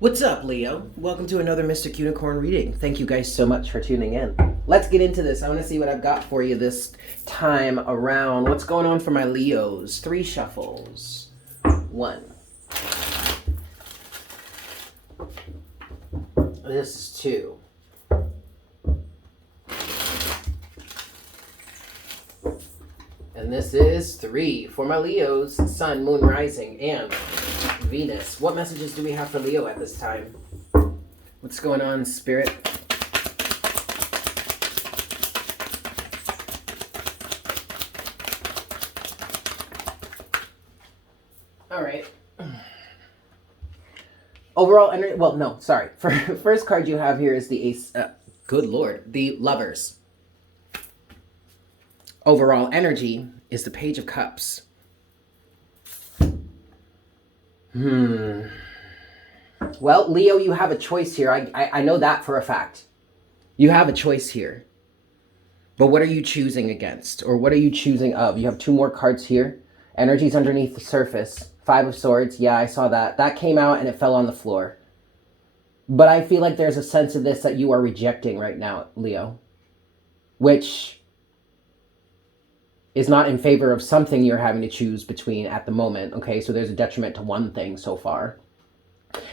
What's up, Leo? Welcome to another Mystic Unicorn reading. Thank you guys so much for tuning in. Let's get into this. I want to see what I've got for you this time around. What's going on for my Leos? 3 shuffles. 1. This is 2. And this is 3 for my Leos, Sun, Moon, Rising, and Venus. What messages do we have for Leo at this time? What's going on, Spirit? All right. Overall energy. Well, no, sorry. First card you have here is the Ace. Good Lord, the Lovers. Overall energy is the Page of Cups. Well, Leo, you have a choice here. I know that for a fact. You have a choice here. But what are you choosing against? Or what are you choosing of? You have 2 more cards here. Energy's underneath the surface. 5 of Swords. Yeah, I saw that. That came out and it fell on the floor. But I feel like there's a sense of this that you are rejecting right now, Leo. Which is not in favor of something you're having to choose between at the moment. Okay, so there's a detriment to one thing so far.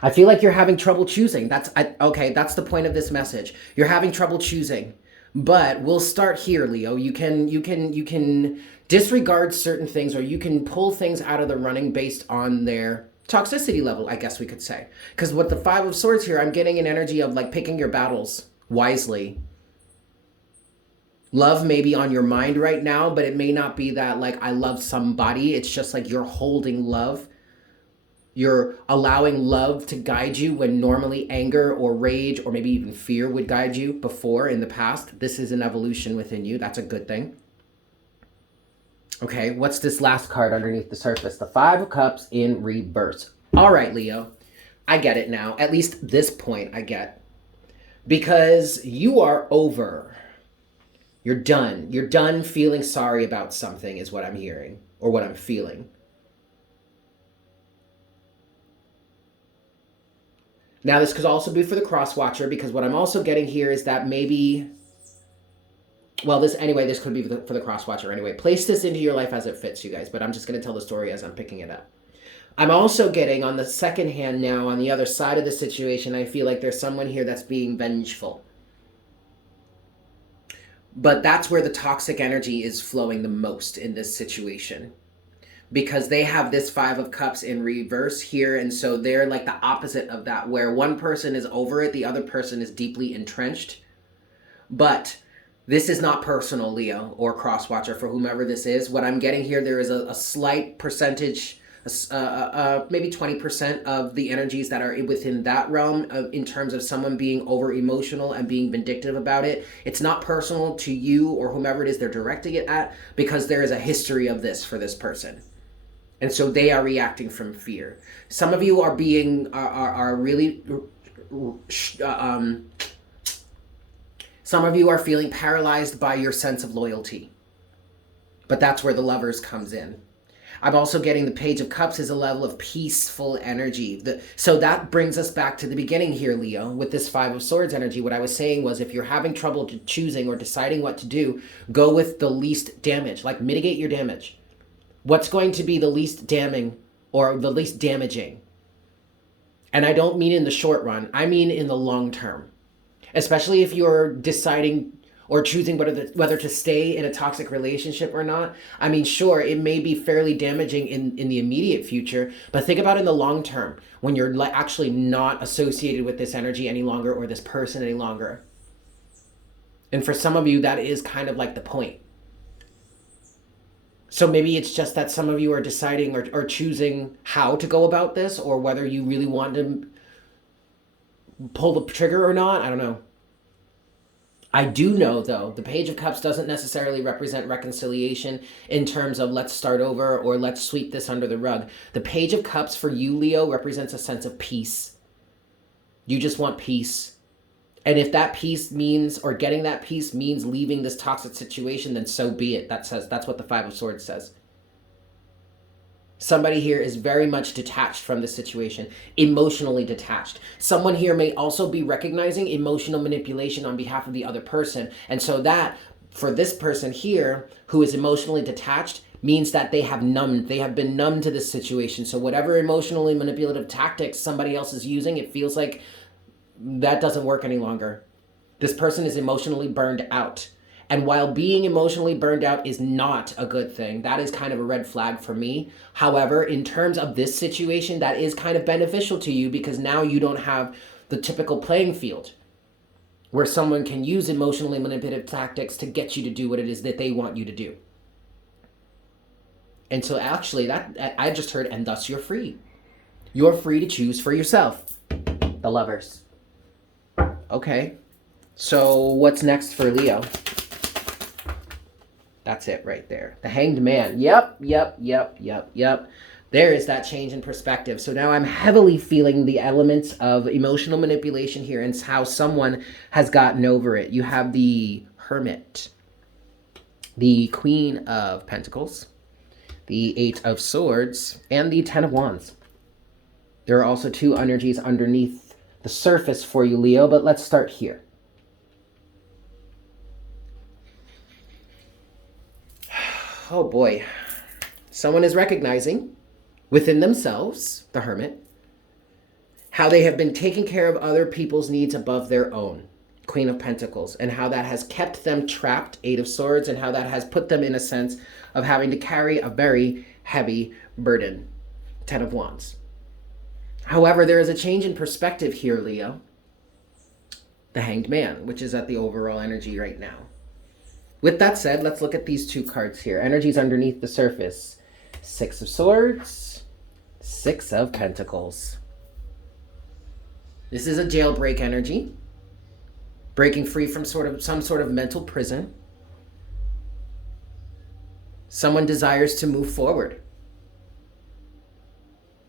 I feel like you're having trouble choosing. Okay, that's the point of this message. You're having trouble choosing. But we'll start here, Leo. You can disregard certain things, or you can pull things out of the running based on their toxicity level, I guess we could say. Because with the 5 of Swords here, I'm getting an energy of like picking your battles wisely. Love may be on your mind right now, but it may not be that like I love somebody. It's just like you're holding love. You're allowing love to guide you when normally anger or rage or maybe even fear would guide you before in the past. This is an evolution within you. That's a good thing. Okay, what's this last card underneath the surface? The 5 of Cups in reverse. All right, Leo. I get it now. At least this point I get. Because you are over. You're done. You're done feeling sorry about something is what I'm hearing or what I'm feeling. Now, this could also be for the cross-watcher because what I'm also getting here is that maybe, well, this could be for the cross-watcher anyway. Place this into your life as it fits, you guys, but I'm just going to tell the story as I'm picking it up. I'm also getting on the second hand now, on the other side of the situation, I feel like there's someone here that's being vengeful. But that's where the toxic energy is flowing the most in this situation. Because they have this 5 of Cups in reverse here, and so they're like the opposite of that, where one person is over it, the other person is deeply entrenched. But this is not personal, Leo, or cross-watcher, for whomever this is. What I'm getting here, there is a slight percentage, maybe 20% of the energies that are within that realm in terms of someone being over-emotional and being vindictive about it. It's not personal to you or whomever it is they're directing it at, because there is a history of this for this person. And so they are reacting from fear. Some of you are being, are really, some of you are feeling paralyzed by your sense of loyalty. But that's where the Lovers comes in. I'm also getting the Page of Cups as a level of peaceful energy. So that brings us back to the beginning here, Leo, with this 5 of Swords energy. What I was saying was if you're having trouble choosing or deciding what to do, go with the least damage, like mitigate your damage. What's going to be the least damning or the least damaging? And I don't mean in the short run. I mean in the long term. Especially if you're deciding or choosing whether to stay in a toxic relationship or not. I mean, sure, it may be fairly damaging in the immediate future, but think about in the long term when you're actually not associated with this energy any longer or this person any longer. And for some of you, that is kind of like the point. So maybe it's just that some of you are deciding or choosing how to go about this, or whether you really want to pull the trigger or not. I don't know. I do know, though, the Page of Cups doesn't necessarily represent reconciliation in terms of let's start over or let's sweep this under the rug. The Page of Cups for you, Leo, represents a sense of peace. You just want peace. And if that peace means, or getting that peace means leaving this toxic situation, then so be it. That's what the 5 of Swords says. Somebody here is very much detached from the situation, emotionally detached. Someone here may also be recognizing emotional manipulation on behalf of the other person. And so that, for this person here who is emotionally detached, means that they have been numbed to this situation. So whatever emotionally manipulative tactics somebody else is using, it feels like that doesn't work any longer. This person is emotionally burned out. And while being emotionally burned out is not a good thing, that is kind of a red flag for me. However, in terms of this situation, that is kind of beneficial to you because now you don't have the typical playing field where someone can use emotionally manipulative tactics to get you to do what it is that they want you to do. And so actually that I just heard, and thus you're free. You're free to choose for yourself. The Lovers. Okay. So what's next for Leo? That's it right there. The Hanged Man. Yep. There is that change in perspective. So now I'm heavily feeling the elements of emotional manipulation here and how someone has gotten over it. You have the Hermit, the Queen of Pentacles, the Eight of Swords, and the Ten of Wands. There are also two energies underneath the surface for you, Leo, but let's start here. Oh boy. Someone is recognizing within themselves, the Hermit, how they have been taking care of other people's needs above their own, Queen of Pentacles, and how that has kept them trapped, Eight of Swords, and how that has put them in a sense of having to carry a very heavy burden, Ten of Wands. However, there is a change in perspective here, Leo. The Hanged Man, which is at the overall energy right now. With that said, let's look at these two cards here. Energies underneath the surface. Six of Swords, Six of Pentacles. This is a jailbreak energy. Breaking free from some sort of mental prison. Someone desires to move forward.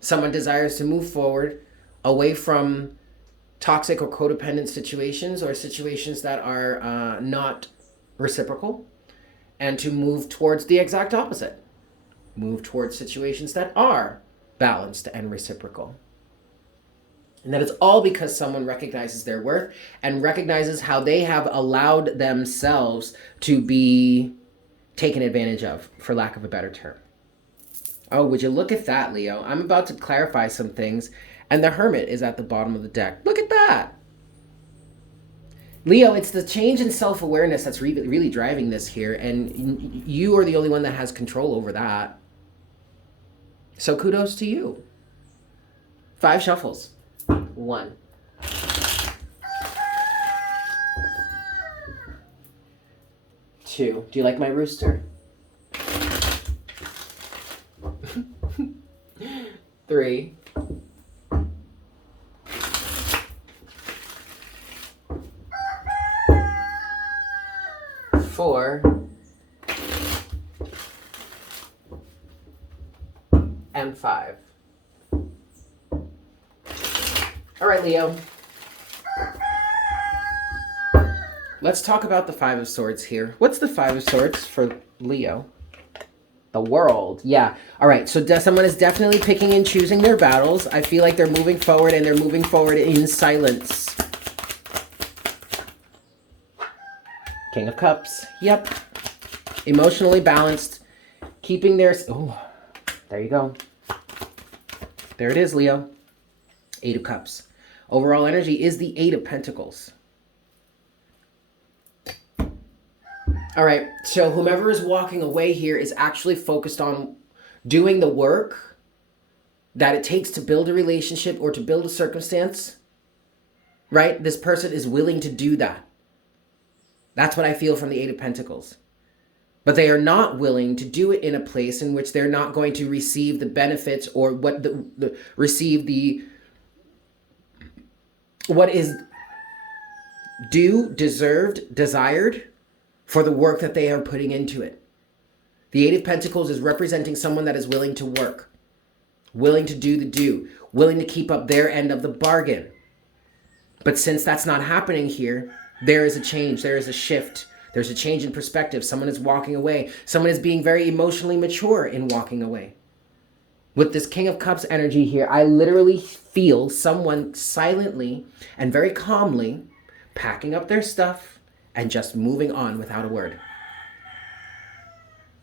Someone desires to move forward away from toxic or codependent situations or situations that are not reciprocal, and to move towards the exact opposite. Move towards situations that are balanced and reciprocal. And that is all because someone recognizes their worth and recognizes how they have allowed themselves to be taken advantage of, for lack of a better term. Oh, would you look at that, Leo? I'm about to clarify some things, and the Hermit is at the bottom of the deck. Look at that! Leo, it's the change in self-awareness that's really driving this here, and you are the only one that has control over that. So kudos to you. 5 shuffles. 1. 2. Do you like my rooster? 3. 4. And 5. All right, Leo. Let's talk about the Five of Swords here. What's the Five of Swords for Leo? The World. Yeah. All right. So someone is definitely picking and choosing their battles. I feel like they're moving forward, and they're moving forward in silence. King of Cups. Yep. Emotionally balanced. Keeping their... Oh, there you go. There it is, Leo. 8 of Cups. Overall energy is the 8 of Pentacles. All right, so whomever is walking away here is actually focused on doing the work that it takes to build a relationship or to build a circumstance, right? This person is willing to do that. That's what I feel from the 8 of Pentacles. But they are not willing to do it in a place in which they're not going to receive the benefits or what what is due, deserved, desired for the work that they are putting into it. The 8 of Pentacles is representing someone that is willing to work, willing to do the due, willing to keep up their end of the bargain. But since that's not happening here, there is a change, there is a shift, there's a change in perspective. Someone is walking away. Someone is being very emotionally mature in walking away. With this King of Cups energy here, I literally feel someone silently and very calmly packing up their stuff and just moving on without a word.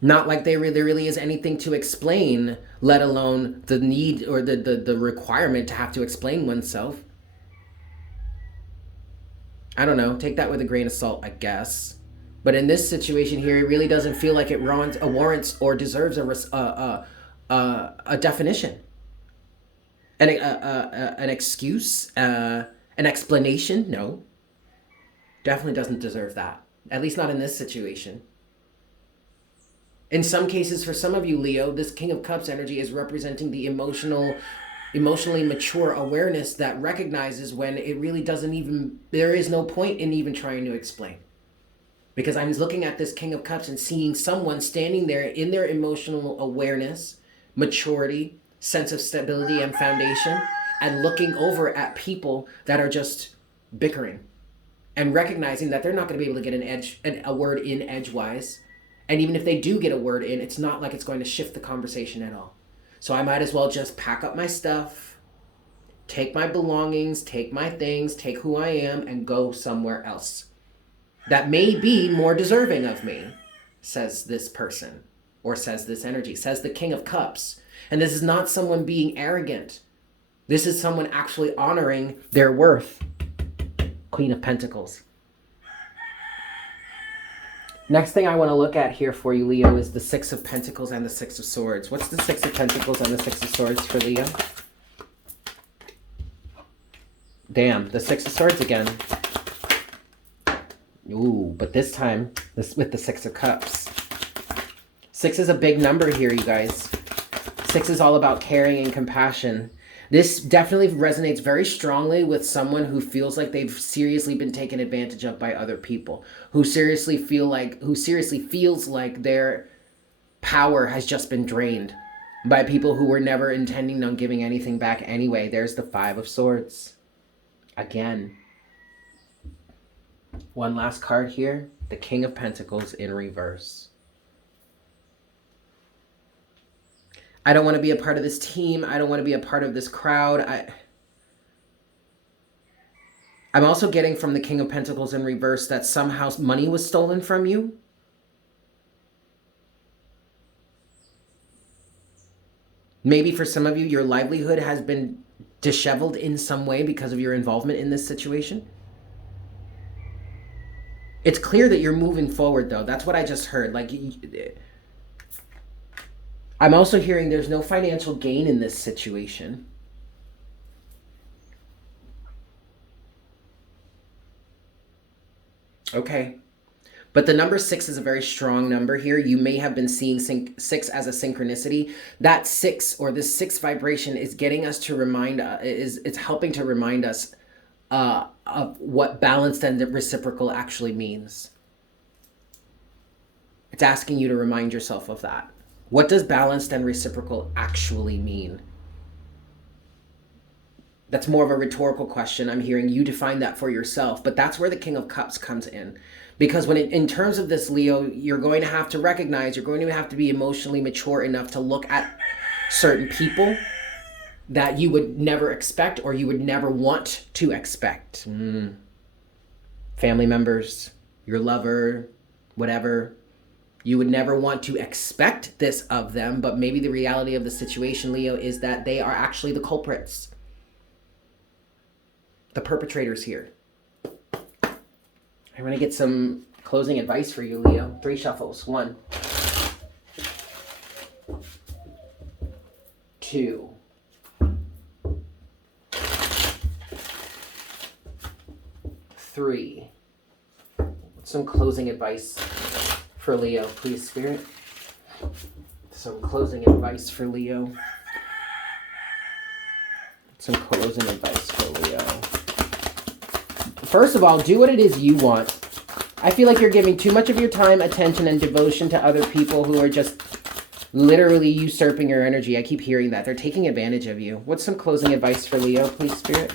Not like there really is anything to explain, let alone the need or the requirement to have to explain oneself. I don't know. Take that with a grain of salt, I guess. But in this situation here, it really doesn't feel like it warrants or deserves a definition, an excuse, an explanation. No, definitely doesn't deserve that. At least not in this situation. In some cases, for some of you, Leo, this King of Cups energy is representing the emotionally mature awareness that recognizes when it really doesn't even, there is no point in even trying to explain. Because I'm looking at this King of Cups and seeing someone standing there in their emotional awareness, maturity, sense of stability and foundation, and looking over at people that are just bickering and recognizing that they're not going to be able to get a word in edgewise. And even if they do get a word in, it's not like it's going to shift the conversation at all. So I might as well just pack up my stuff, take my belongings, take my things, take who I am, and go somewhere else. That may be more deserving of me, says this person, or says this energy, says the King of Cups. And this is not someone being arrogant. This is someone actually honoring their worth. Queen of Pentacles. Next thing I want to look at here for you, Leo, is the Six of Pentacles and the Six of Swords. What's the Six of Pentacles and the Six of Swords for Leo? Damn, the Six of Swords again. Ooh, but this time, with the Six of Cups. 6 is a big number here, you guys. 6 is all about caring and compassion. This definitely resonates very strongly with someone who feels like they've seriously been taken advantage of by other people, who seriously feels like their power has just been drained by people who were never intending on giving anything back anyway. There's the Five of Swords. Again. One last card here, the King of Pentacles in reverse. I don't want to be a part of this team. I don't want to be a part of this crowd. I'm also getting from the King of Pentacles in reverse that somehow money was stolen from you. Maybe for some of you, your livelihood has been disheveled in some way because of your involvement in this situation. It's clear that you're moving forward, though. That's what I just heard. Like, I'm also hearing there's no financial gain in this situation. Okay. But the number 6 is a very strong number here. You may have been seeing 6 as a synchronicity. That 6 or this 6 vibration is getting us to it's helping to remind us of what balanced and reciprocal actually means. It's asking you to remind yourself of that. What does balanced and reciprocal actually mean? That's more of a rhetorical question. I'm hearing you define that for yourself, but that's where the King of Cups comes in. Because when in terms of this, Leo, you're going to have to recognize, you're going to have to be emotionally mature enough to look at certain people that you would never expect or you would never want to expect. Family members, your lover, whatever. You would never want to expect this of them, but maybe the reality of the situation, Leo, is that they are actually the culprits. The perpetrators here. I want to get some closing advice for you, Leo. 3 shuffles. 1, 2, 3. Some closing advice for Leo, please, Spirit. Some closing advice for Leo. Some closing advice for Leo. First of all, do what it is you want. I feel like you're giving too much of your time, attention, and devotion to other people who are just literally usurping your energy. I keep hearing that. They're taking advantage of you. What's some closing advice for Leo, please, Spirit?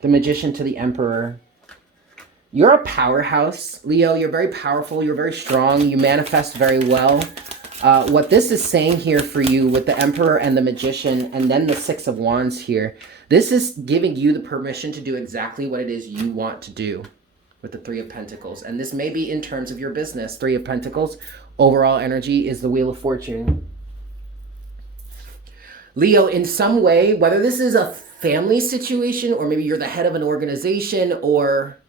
The Magician to the Emperor. You're a powerhouse, Leo. You're very powerful. You're very strong. You manifest very well. What this is saying here for you with the Emperor and the Magician and then the Six of Wands here, this is giving you the permission to do exactly what it is you want to do with the Three of Pentacles. And this may be in terms of your business. Three of Pentacles, overall energy is the Wheel of Fortune. Leo, in some way, whether this is a family situation or maybe you're the head of an organization or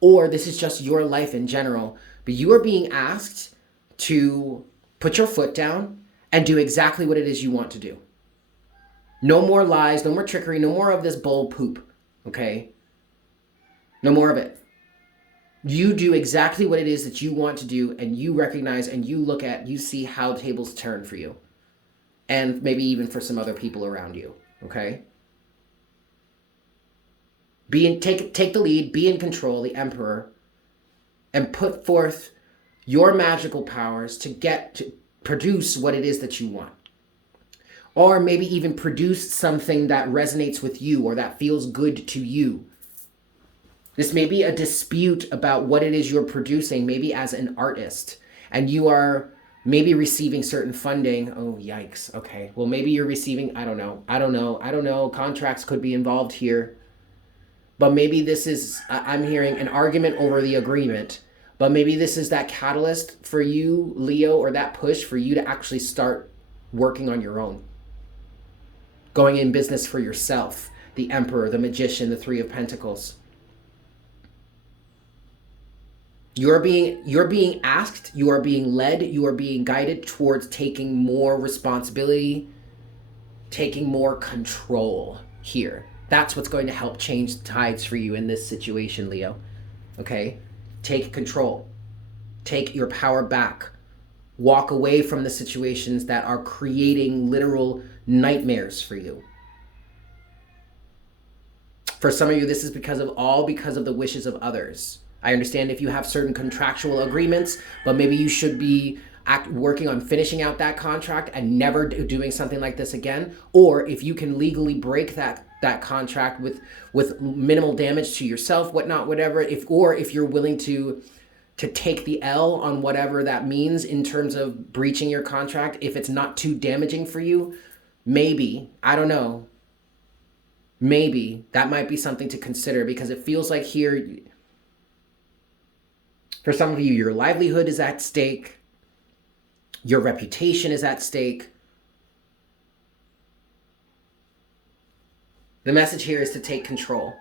this is just your life in general, but you are being asked to put your foot down and do exactly what it is you want to do. No more lies, no more trickery, no more of this bull poop, okay? No more of it. You do exactly what it is that you want to do, and you recognize and you look at, you see how tables turn for you. And maybe even for some other people around you, okay? Take the lead, be in control, the Emperor, and put forth your magical powers to produce what it is that you want. Or maybe even produce something that resonates with you or that feels good to you. This may be a dispute about what it is you're producing, maybe as an artist, and you are maybe receiving certain funding. Oh, yikes. Okay. Well, maybe you're receiving, I don't know. Contracts could be involved here. But maybe this is, I'm hearing an argument over the agreement. But maybe this is that catalyst for you, Leo, or that push for you to actually start working on your own. Going in business for yourself. The Emperor, the Magician, the Three of Pentacles. You're being asked, you are being led, you are being guided towards taking more responsibility, taking more control here. That's what's going to help change the tides for you in this situation, Leo. Okay? Take control. Take your power back. Walk away from the situations that are creating literal nightmares for you. For some of you, this is because of the wishes of others. I understand if you have certain contractual agreements, but maybe you should be working on finishing out that contract and never doing something like this again. Or if you can legally break that contract with minimal damage to yourself, whatnot, whatever. If you're willing to take the L on whatever that means in terms of breaching your contract, if it's not too damaging for you, maybe, I don't know, maybe that might be something to consider, because it feels like here, for some of you, your livelihood is at stake. Your reputation is at stake. The message here is to take control.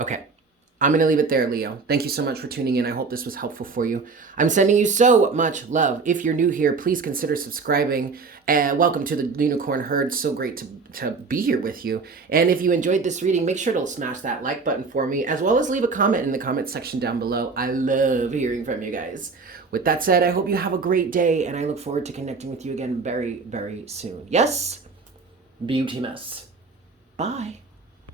Okay. I'm going to leave it there, Leo. Thank you so much for tuning in. I hope this was helpful for you. I'm sending you so much love. If you're new here, please consider subscribing. And welcome to the Unicorn Herd. So great to be here with you. And if you enjoyed this reading, make sure to smash that like button for me, as well as leave a comment in the comment section down below. I love hearing from you guys. With that said, I hope you have a great day, and I look forward to connecting with you again very, very soon. Yes? Beauty mess. Bye.